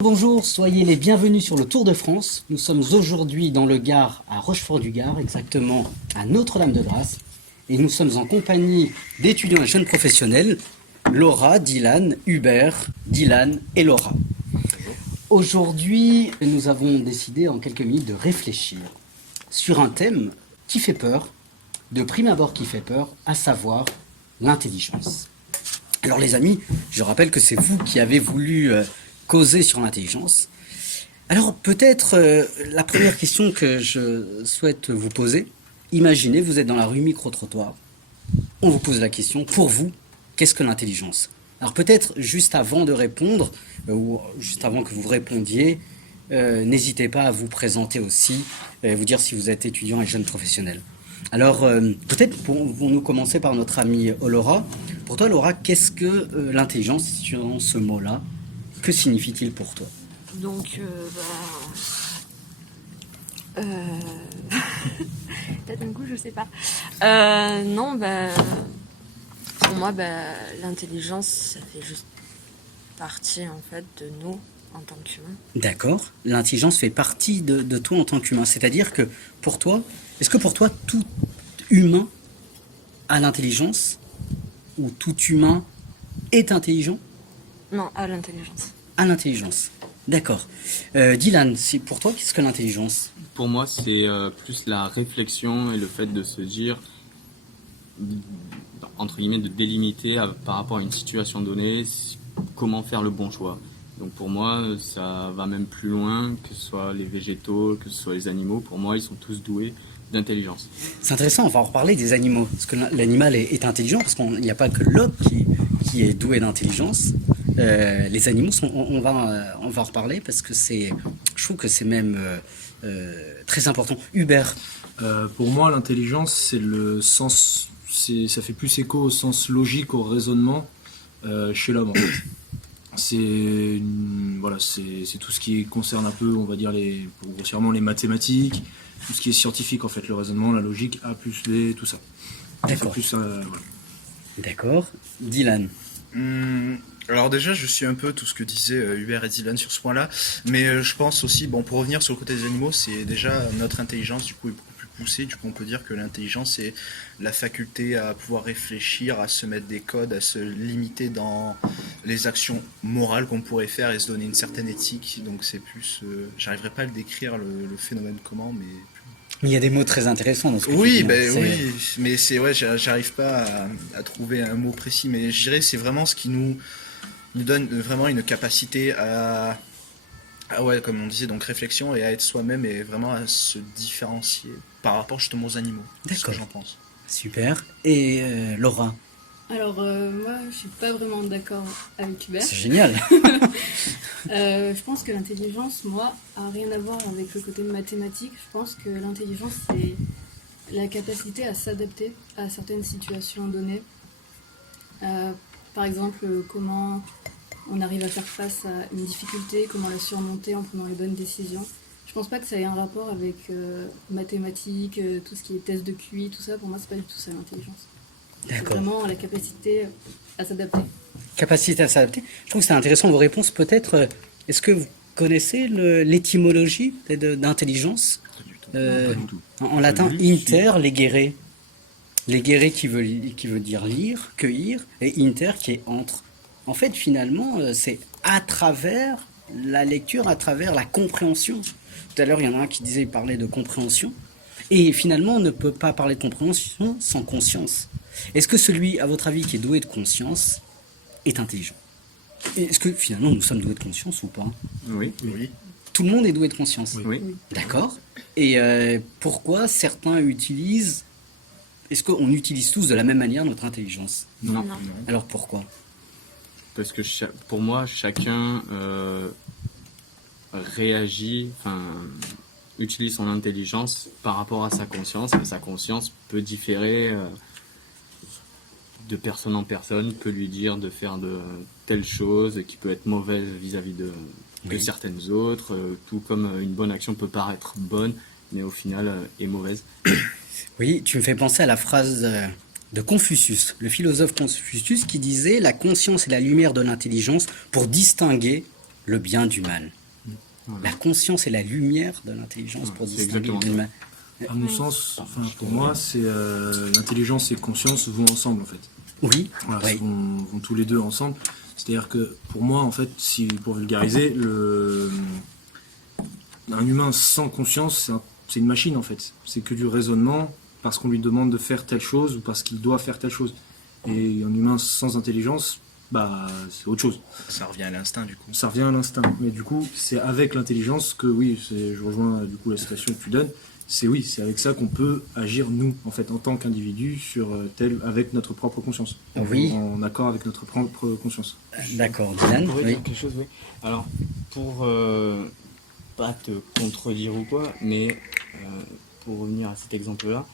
Bonjour, soyez les bienvenus sur le Tour de France. Nous sommes aujourd'hui dans le Gard, à Rochefort-du-Gard, exactement à Notre-Dame-de-Grâce. Et nous sommes en compagnie d'étudiants et jeunes professionnels, Laura, Dylan, Hubert, Dylan et Laura. Aujourd'hui, nous avons décidé en quelques minutes de réfléchir sur un thème qui fait peur, de prime abord qui fait peur, à savoir l'intelligence. Alors les amis, je rappelle que c'est vous qui avez voulu causer sur l'intelligence. Alors peut-être la première question que je souhaite vous poser, imaginez, vous êtes dans la rue micro-trottoir, on vous pose la question, pour vous, qu'est-ce que l'intelligence? Alors peut-être juste avant de répondre, ou juste avant que vous répondiez, n'hésitez pas à vous présenter aussi, vous dire si vous êtes étudiant et jeune professionnel. Alors peut-être pouvons-nous commencer par notre amie Laura. Pour toi Laura, qu'est-ce que l'intelligence sur ce mot-là? Que signifie-t-il pour toi? Donc, là, d'un coup, je sais pas. Non, pour moi, l'intelligence, ça fait juste partie, en fait, de nous, en tant qu'humains. D'accord. L'intelligence fait partie de toi en tant qu'humain. C'est-à-dire que pour toi, est-ce que pour toi, tout humain a l'intelligence? Ou tout humain est intelligent? Non, à l'intelligence. À l'intelligence. D'accord. Dylan, pour toi, qu'est-ce que l'intelligence? Pour moi, c'est plus la réflexion et le fait de se dire, entre guillemets, de délimiter par rapport à une situation donnée, comment faire le bon choix. Donc pour moi, ça va même plus loin, que ce soit les végétaux, que ce soit les animaux. Pour moi, ils sont tous doués d'intelligence. C'est intéressant, on va en reparler des animaux. Parce que l'animal est intelligent, parce qu'il n'y a pas que l'homme qui est doué d'intelligence. Les animaux, on va en reparler, parce que je trouve que c'est même très important. Hubert? Pour moi, l'intelligence, c'est le sens, ça fait plus écho au sens logique, au raisonnement chez l'homme. En fait. C'est tout ce qui concerne un peu, on va dire, grossièrement les mathématiques, tout ce qui est scientifique, en fait, le raisonnement, la logique, A plus B, tout ça. D'accord. Voilà. D'accord. Dylan? Alors déjà, je suis un peu tout ce que disaient Hubert et Dylan sur ce point-là, mais je pense aussi, pour revenir sur le côté des animaux, c'est déjà notre intelligence, du coup, est beaucoup plus poussée. Du coup, on peut dire que l'intelligence, c'est la faculté à pouvoir réfléchir, à se mettre des codes, à se limiter dans les actions morales qu'on pourrait faire et se donner une certaine éthique. Donc c'est plus, j'arriverai pas à le décrire le phénomène comment, mais... Il y a des mots très intéressants dans ce que Oui, tu dis. oui, mais c'est ouais, j'arrive pas à trouver un mot précis, mais je dirais c'est vraiment ce qui nous donne vraiment une capacité ouais, comme on disait, donc réflexion et à être soi-même et vraiment à se différencier par rapport justement aux animaux. C'est ce que j'en pense. Super. Et Laura? Alors, moi, je suis pas vraiment d'accord avec Hubert. C'est génial. Je pense que l'intelligence, moi, a rien à voir avec le côté mathématique. Je pense que l'intelligence, c'est la capacité à s'adapter à certaines situations données. Par exemple, comment on arrive à faire face à une difficulté, comment la surmonter en prenant les bonnes décisions. Je pense pas que ça ait un rapport avec mathématiques, tout ce qui est test de QI, tout ça. Pour moi, c'est pas du tout ça l'intelligence. C'est D'accord. vraiment la capacité à s'adapter. Capacité à s'adapter. Je trouve que c'est intéressant vos réponses. Peut-être, est-ce que vous connaissez l'étymologie d'intelligence? Pas du tout. En latin, inter, legere. Legere qui veut dire lire, cueillir, et inter qui est entre. En fait, finalement, c'est à travers la lecture, à travers la compréhension. Tout à l'heure, il y en a un qui disait, il parlait de compréhension. Et finalement, on ne peut pas parler de compréhension sans conscience. Est-ce que celui, à votre avis, qui est doué de conscience, est intelligent? Est-ce que finalement, nous sommes doués de conscience ou pas? Oui. Oui. Tout le monde est doué de conscience. Oui. D'accord. Et pourquoi certains utilisent... Est-ce qu'on utilise tous de la même manière notre intelligence? Non. Alors pourquoi? Parce que pour moi, chacun réagit, utilise son intelligence par rapport à sa conscience. Et sa conscience peut différer de personne en personne, peut lui dire de faire de telles choses qui peut être mauvaise vis-à-vis de certaines autres, tout comme une bonne action peut paraître bonne, mais au final est mauvaise. Oui, tu me fais penser à la phrase de Confucius, le philosophe Confucius qui disait « La conscience est la lumière de l'intelligence pour distinguer le bien du mal. Voilà. La conscience est la lumière de l'intelligence Ouais, pour c'est distinguer le exactement bien du mal. À mon sens, pour moi, c'est l'intelligence et conscience vont ensemble en fait. Oui, Voilà, oui. vont tous les deux ensemble. C'est-à-dire que pour moi, en fait, pour vulgariser, un humain sans conscience, c'est une machine en fait. C'est que du raisonnement parce qu'on lui demande de faire telle chose ou parce qu'il doit faire telle chose. Et un humain sans intelligence, c'est autre chose. Ça revient à l'instinct du coup. Ça revient à l'instinct. Mais du coup, c'est avec l'intelligence que, oui, je rejoins du coup la citation que tu donnes. C'est avec ça qu'on peut agir nous, en fait, en tant qu'individu, avec notre propre conscience. Oui. En accord avec notre propre conscience. D'accord, Dylan. Je pourrais Oui. dire quelque chose, oui. Alors, pour pas te contredire ou quoi, mais pour revenir à cet exemple-là,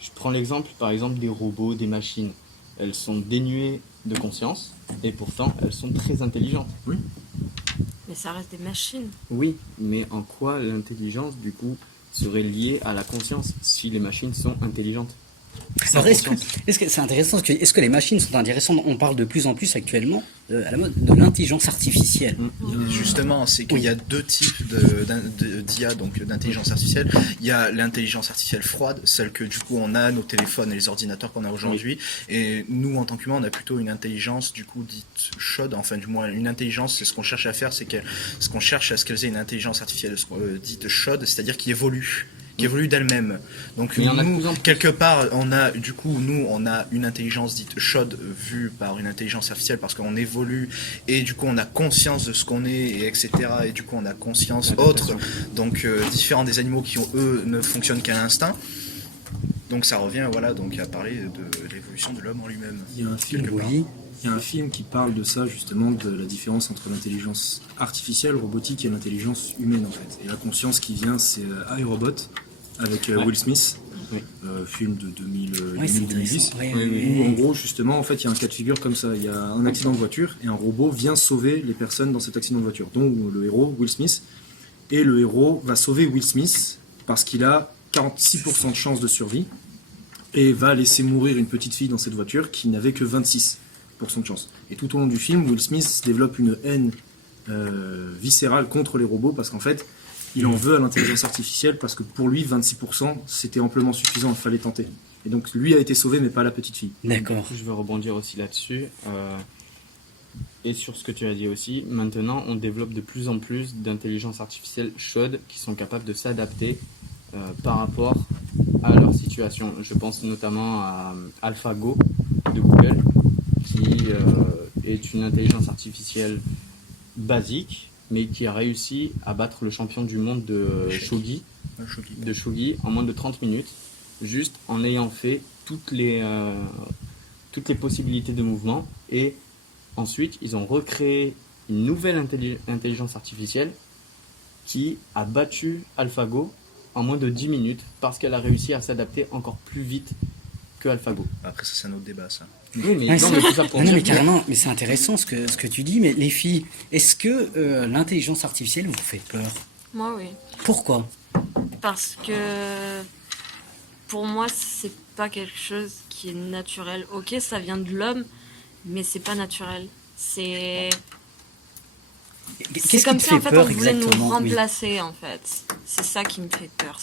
je prends l'exemple, par exemple, des robots, des machines. Elles sont dénuées de conscience et pourtant elles sont très intelligentes. Mais ça reste des machines. Oui, mais en quoi l'intelligence, du coup, serait liée à la conscience si les machines sont intelligentes? Sans Alors, conscience. est-ce que c'est intéressant, est-ce que les machines sont intéressantes? On parle de plus en plus actuellement, à la mode, de l'intelligence artificielle. Justement, c'est qu'il y a deux types d'IA, donc d'intelligence artificielle. Il y a l'intelligence artificielle froide, celle que du coup on a, nos téléphones et les ordinateurs qu'on a aujourd'hui. Et nous, en tant qu'humains, on a plutôt une intelligence du coup dite chaude. Enfin, du moins, une intelligence, c'est ce qu'on cherche à faire, ce qu'on cherche à ce qu'elle ait une intelligence artificielle dite chaude, c'est-à-dire qui évolue d'elle-même. Donc Mais il y en a de nous, plus en plus. quelque part, on a une intelligence dite chaude vue par une intelligence artificielle parce qu'on évolue et du coup on a conscience de ce qu'on est et etc. Et du coup on a conscience autre, donc différent des animaux qui eux ne fonctionnent qu'à l'instinct. Donc ça revient donc à parler de l'évolution de l'homme en lui-même. Il y a un film, Quelque part. Oui. il y a un film qui parle de ça, justement, de la différence entre l'intelligence artificielle, robotique et l'intelligence humaine, en fait. Et la conscience qui vient, c'est iRobot, avec Will Smith, Oui. film de 2000, Oui, c'est 2010. intéressant. Oui, Oui, oui, oui. Où en oui. gros justement en fait il y a un cas de figure comme ça, il y a un accident de voiture et un robot vient sauver les personnes dans cet accident de voiture, dont le héros Will Smith, et le héros va sauver Will Smith parce qu'il a 46% de chance de survie et va laisser mourir une petite fille dans cette voiture qui n'avait que 26% de chance. Et tout au long du film, Will Smith développe une haine viscérale contre les robots parce qu'en fait il en veut à l'intelligence artificielle parce que pour lui 26% c'était amplement suffisant, il fallait tenter. Et donc lui a été sauvé mais pas la petite fille. D'accord. Je veux rebondir aussi là-dessus. Et sur ce que tu as dit aussi, maintenant on développe de plus en plus d'intelligence artificielle chaude qui sont capables de s'adapter par rapport à leur situation. Je pense notamment à AlphaGo de Google, qui est une intelligence artificielle basique, mais qui a réussi à battre le champion du monde de shogi en moins de 30 minutes, juste en ayant fait toutes les possibilités de mouvement. Et ensuite, ils ont recréé une nouvelle intelligence artificielle qui a battu AlphaGo en moins de 10 minutes parce qu'elle a réussi à s'adapter encore plus vite que AlphaGo. Après ça, c'est un autre débat ça. Oui, mais, Ouais, non, mais tout ça pour non, dire mais que- carrément, mais c'est intéressant ce que tu dis. Mais les filles, est-ce que l'intelligence artificielle vous fait peur? Moi, oui. Pourquoi? Parce que pour moi, c'est pas quelque chose qui est naturel. Ok, ça vient de l'homme, mais c'est pas naturel. C'est Qu'est-ce comme qui te si en fait fait peur on voulait nous exactement? Oui. remplacer en fait. C'est ça qui me fait peur.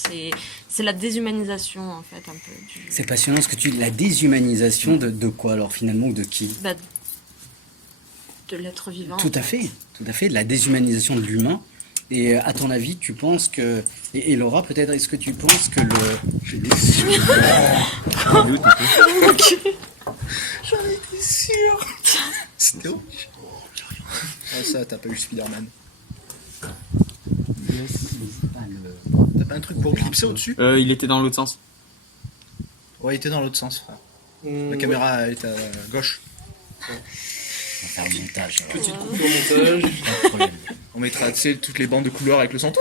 C'est la déshumanisation en fait un peu du. C'est passionnant ce que tu dis. La déshumanisation de quoi alors finalement ou de qui? Bah, de l'être vivant. Tout à fait, de la déshumanisation de l'humain. Et à ton avis, tu penses que... Et Laura, peut-être, est-ce que tu penses que J'ai été sûr. J'en étais sûr. C'était où? Ah, ça, t'as pas eu Spider-Man. T'as pas un truc pour clipser au-dessus? Il était dans l'autre sens. Ouais, il était dans l'autre sens, frère. La caméra elle est à gauche. On va faire le montage. alors. Petite coupure montage. Pas de problème. On mettra, tu sais, toutes les bandes de couleurs avec le son.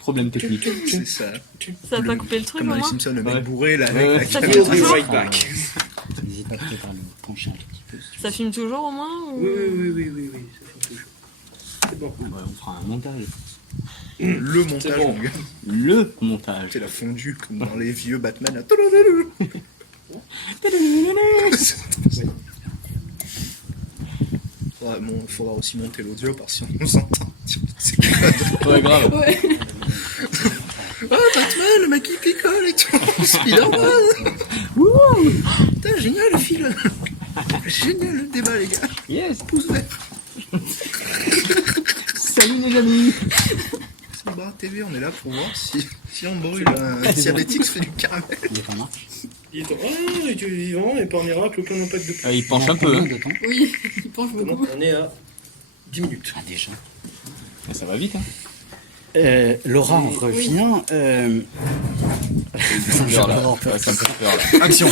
Problème technique. C'est ça. Ça va pas couper le truc Comme au dans les moins. Simpsons, le mec Ouais. bourré là, Ouais. avec Ça la filme caméra. toujours Right back. N'hésite pas peut-être à le pencher un tout petit peu. si tu Ça filme toujours au moins ou... Oui, ça fait toujours. C'est bon. Ouais, on fera un montage. Le montage, bon. mon gars. Le montage. C'est la fondue comme dans les vieux Batman. Là. faudra aussi monter l'audio parce qu'on nous entend. C'est quoi Ouais, grave. Ouais. Oh, Batman, le mec qui picole et tout. Spider-Man. Wouh. Putain, génial le film. Génial le débat, les gars. Yes. Pouce vert. Salut les amis. Bar TV, on est là pour voir si on brûle un diabétique se fait du caramel. Il est pas marche. Il est vivant et par miracle, aucun impact de plus. Il penche un peu. Combien Hein. de temps? Oui, il penche beaucoup. On est à 10 minutes. Ah, déjà. Ça va vite. Hein. Laura en revient. Peur, là. J'adore peur. Ouais, ça me fait peur là. Action.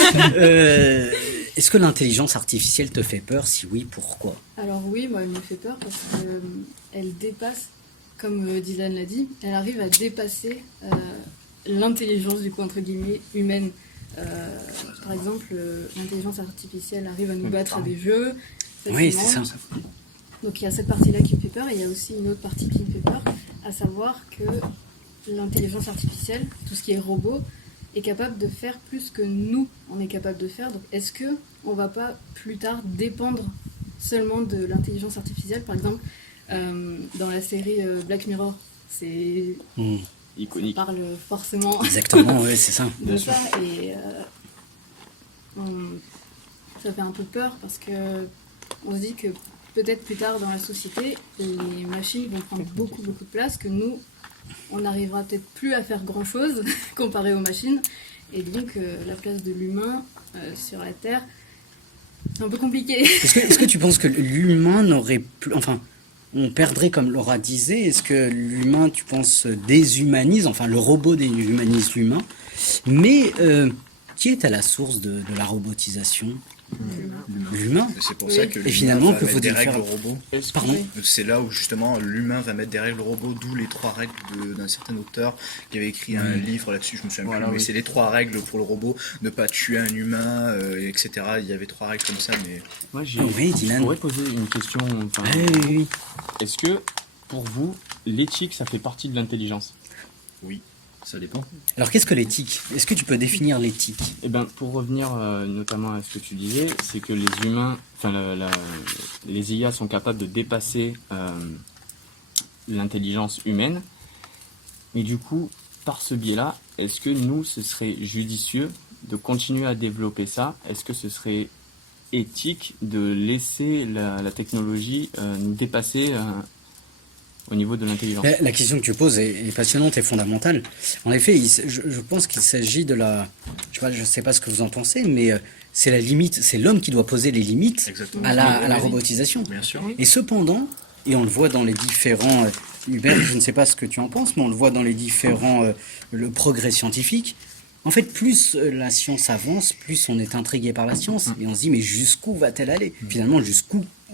Est-ce que l'intelligence artificielle te fait peur? Si oui, pourquoi? Alors oui, moi, elle me fait peur parce qu'elle dépasse, comme Dylan l'a dit, elle arrive à dépasser l'intelligence, du coup, entre guillemets, humaine. Par exemple, l'intelligence artificielle arrive à nous battre à des jeux. Oui, facilement. c'est ça. Donc il y a cette partie-là qui me fait peur, et il y a aussi une autre partie qui me fait peur, à savoir que l'intelligence artificielle, tout ce qui est robot, est capable de faire plus que nous, on est capable de faire. Donc est-ce que on va pas plus tard dépendre seulement de l'intelligence artificielle? Par exemple, dans la série Black Mirror, c'est on Iconique. parle forcément Exactement, oui, c'est ça. de ça, et ça fait un peu peur parce que on se dit que peut-être plus tard dans la société, les machines vont prendre beaucoup de place, que nous, on n'arrivera peut-être plus à faire grand-chose comparé aux machines, et donc la place de l'humain sur la Terre, c'est un peu compliqué. Est-ce que tu penses que l'humain n'aurait plus... Enfin, on perdrait, comme Laura disait, est-ce que l'humain, tu penses, déshumanise, enfin le robot déshumanise l'humain, mais qui est à la source de la robotisation? L'humain. Et c'est pour Oui. ça que Et l'humain finalement, va que mettre des faut-il règles faire? au robot. Pardon? Oui. C'est là où justement l'humain va mettre des règles au robot, d'où les 3 règles d'un certain auteur qui avait écrit un livre là-dessus, je me souviens Voilà, plus, mais oui. c'est les 3 règles pour le robot, ne pas tuer un humain, etc. Il y avait 3 règles comme ça, mais Moi, Oui, Dylan. je pourrais poser une question. Enfin, Oui, oui. est-ce que pour vous, l'éthique, ça fait partie de l'intelligence? oui. Ça dépend. Alors qu'est-ce que l'éthique? Est-ce que tu peux définir l'éthique? Eh ben, pour revenir notamment à ce que tu disais, c'est que les humains, enfin les IA sont capables de dépasser l'intelligence humaine. Et du coup, par ce biais-là, est-ce que nous, ce serait judicieux de continuer à développer ça? Est-ce que ce serait éthique de laisser la technologie nous dépasser au niveau de l'intelligence? La question que tu poses est passionnante et fondamentale. En effet, je pense qu'il s'agit de la... Je sais pas ce que vous en pensez, mais c'est la limite, c'est l'homme qui doit poser les limites Exactement. à la Oui, oui. robotisation. Bien sûr. Et cependant, et on le voit dans les différents... Hubert, je ne sais pas ce que tu en penses, mais on le voit dans les différents... le progrès scientifique. En fait, plus la science avance, plus on est intrigué par la science. Et on se dit, mais jusqu'où va-t-elle aller? Finalement,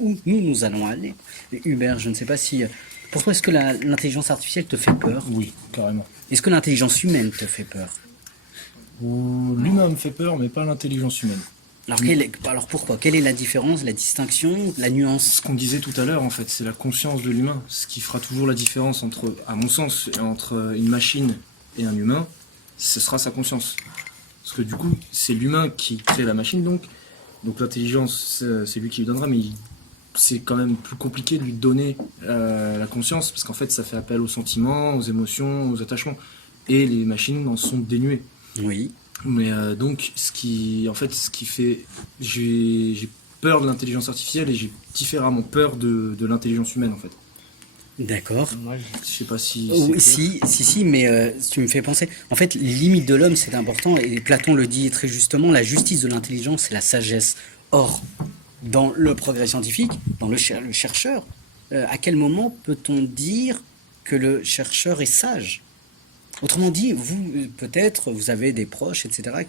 où nous allons aller? Et Hubert, je ne sais pas si... Pour toi, est-ce que l'intelligence artificielle te fait peur? Oui, carrément. Est-ce que l'intelligence humaine te fait peur? L'humain me fait peur, mais pas l'intelligence humaine. Alors pourquoi? Quelle est la différence, la distinction, la nuance? Ce qu'on disait tout à l'heure, en fait, c'est la conscience de l'humain. Ce qui fera toujours la différence entre, à mon sens, entre une machine et un humain, ce sera sa conscience. Parce que du coup, c'est l'humain qui crée la machine, donc l'intelligence, c'est lui qui lui donnera, mais c'est quand même plus compliqué de lui donner la conscience, parce qu'en fait, ça fait appel aux sentiments, aux émotions, aux attachements. Et les machines en sont dénuées. Oui. Mais donc, ce qui fait... J'ai peur de l'intelligence artificielle et j'ai différemment peur de l'intelligence humaine, en fait. D'accord. Moi, Je sais pas si... Oh, c'est clair. si, mais tu me fais penser. En fait, les limites de l'homme, c'est important, et Platon le dit très justement, la justice de l'intelligence, c'est la sagesse. Or, dans le progrès scientifique, dans le chercheur, à quel moment peut-on dire que le chercheur est sage? Autrement dit, vous, peut-être, vous avez des proches, etc.,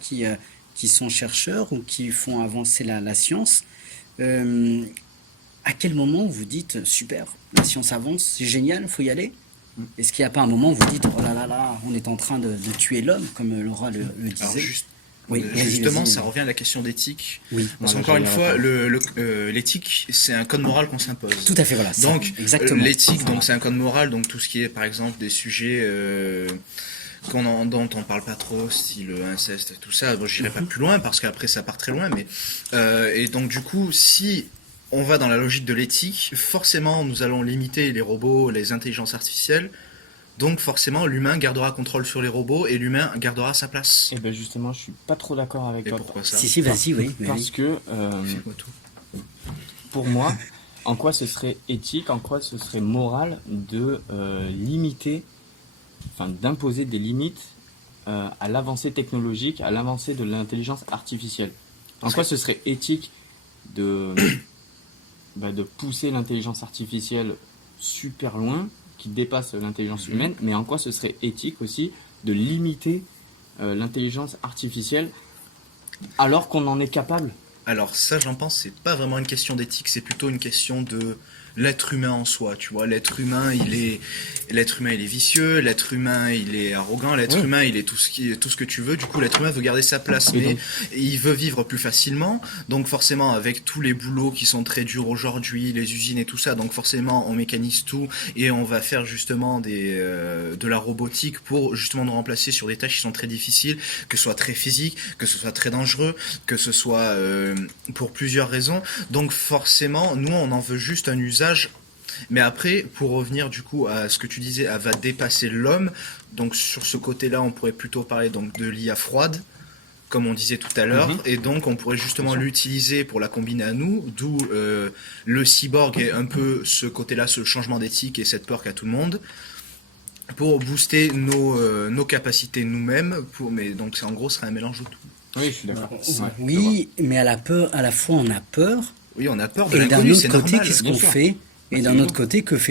qui sont chercheurs ou qui font avancer la science. À quel moment vous dites, super, la science avance, c'est génial, faut y aller? Est-ce qu'il n'y a pas un moment où vous dites, oh là là là, on est en train de tuer l'homme, comme Laura le disait? Alors Oui, vas-y, justement, vas-y. ça revient à la question d'éthique. Oui, Parce Voilà, qu'encore une j'allais fois, l'éthique, c'est un code moral qu'on s'impose. tout à fait, voilà. ça, Donc, exactement. l'éthique, Voilà. donc c'est un code moral, donc tout ce qui est, par exemple, des sujets dont on parle pas trop, style inceste et tout ça. Bon, j'irai pas plus loin parce qu'après ça part très loin, mais et donc du coup, si on va dans la logique de l'éthique, forcément nous allons limiter les robots, les intelligences artificielles, donc forcément l'humain gardera contrôle sur les robots et l'humain gardera sa place. Et ben justement, je suis pas trop d'accord avec Et toi. pourquoi ça? Si, vas-y, oui. Parce que Explique-moi tout. pour moi, en quoi ce serait éthique, en quoi ce serait moral de limiter, enfin d'imposer des limites à l'avancée technologique, à l'avancée de l'intelligence artificielle. En quoi ce serait éthique de, de pousser l'intelligence artificielle super loin, qui dépasse l'intelligence humaine, mais en quoi ce serait éthique aussi de limiter l'intelligence artificielle alors qu'on en est capable? Alors ça, j'en pense, c'est pas vraiment une question d'éthique, c'est plutôt une question de l'être humain en soi, tu vois. L'être humain, il est vicieux, l'être humain, il est arrogant, l'être humain, il est tout ce que tu veux. Du coup, l'être humain veut garder sa place, mais il veut vivre plus facilement. Donc forcément, avec tous les boulots qui sont très durs aujourd'hui, les usines et tout ça, donc forcément, on mécanise tout et on va faire justement de la robotique pour justement nous remplacer sur des tâches qui sont très difficiles, que ce soit très physique, que ce soit très dangereux, que ce soit pour plusieurs raisons. Donc forcément, nous, on en veut juste un usage. Mais après, pour revenir du coup à ce que tu disais, elle va dépasser l'homme. Donc sur ce côté-là, on pourrait plutôt parler donc de l'IA froide, comme on disait tout à l'heure, et donc on pourrait justement l'utiliser pour la combiner à nous, d'où le cyborg et un peu ce côté-là, ce changement d'éthique et cette peur qu'a tout le monde, pour booster nos capacités nous-mêmes. Mais donc en gros, ce serait un mélange de tout. Oui, je suis d'accord. Oui, mais à la fois on a peur, Oui, on a peur de et d'un l'inconnu, autre c'est côté, normal. qu'est-ce bien qu'on sûr. fait? Et d'un autre côté, que fait